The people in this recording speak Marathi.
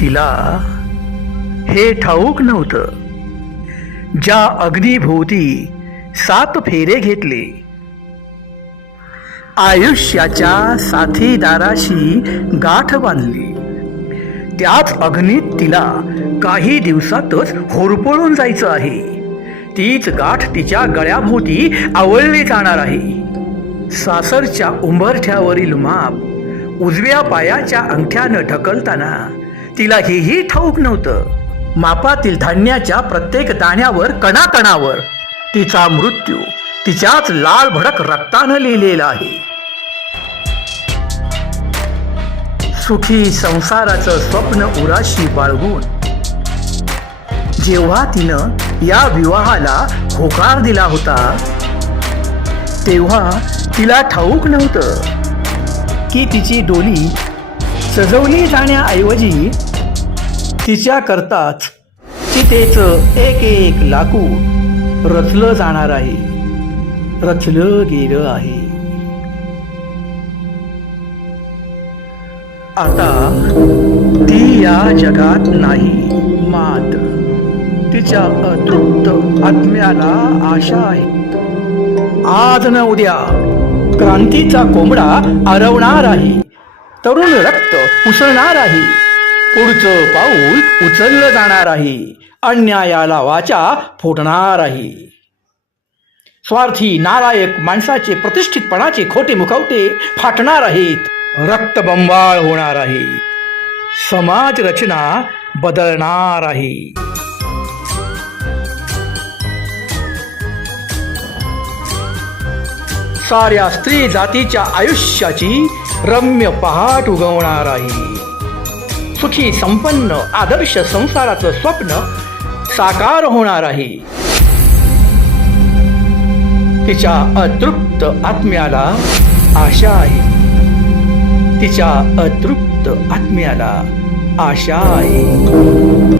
तिला हे ठाऊक नव्हतं. ज्या अग्निभोवती सात फेरे घेतले. आयुष्याच्या साथीदाराशी गाठ बांधली. त्याच अग्नीत तिला काही दिवसातच होरपळून जायचं आहे. तीच गाठ तिच्या गळ्याभोवती आवळली जाणार आहे. सासरच्या उंबरठ्यावरील माप उजव्या पायाच्या अंगठ्यानं ढकलताना तिला हेही ठाऊक नव्हतं. मापातील धान्याच्या प्रत्येक दाण्यावर कणाकणावर तिचा मृत्यू तिच्याच लाल भडक रक्तानं लिहिलेला आहे. सुखी संसाराचं स्वप्न उराशी बाळगून जेव्हा तिनं या विवाहाला होकार दिला होता तेव्हा तिला ठाऊक नव्हतं की तिची डोली सजवली जाण्याऐवजी तिच्या करताच चितेचं एक एक लाकूड रचलं जाणार आहे. रचलं गेलं आहे. आता ती या जगात नाही मात्र तिच्या अतृप्त आत्म्याला आशा आहे. आज न उद्या क्रांतीचा कोंबडा हरवणार आहे. तरुण रक्त उसळणार आहे पुढचं पाऊल उचललं जाणार आहे अन्यायाला वाचा फुटणार आहे स्वार्थी नालायक माणसाचे प्रतिष्ठितपणाचे खोटे मुखवटे फाटणार आहेत रक्तबंबाळ होणार आहे समाज रचना बदलणार आहे साऱ्या स्त्री जातीच्या आयुष्याची रम्य पहाट उगवणार आहे सुखी संपन्न आदर्श संसाराचं स्वप्न साकार होणार आहे तिच्या अतृप्त आत्म्याला आशा आहे. तिच्या अतृप्त आत्म्याला आशा आहे.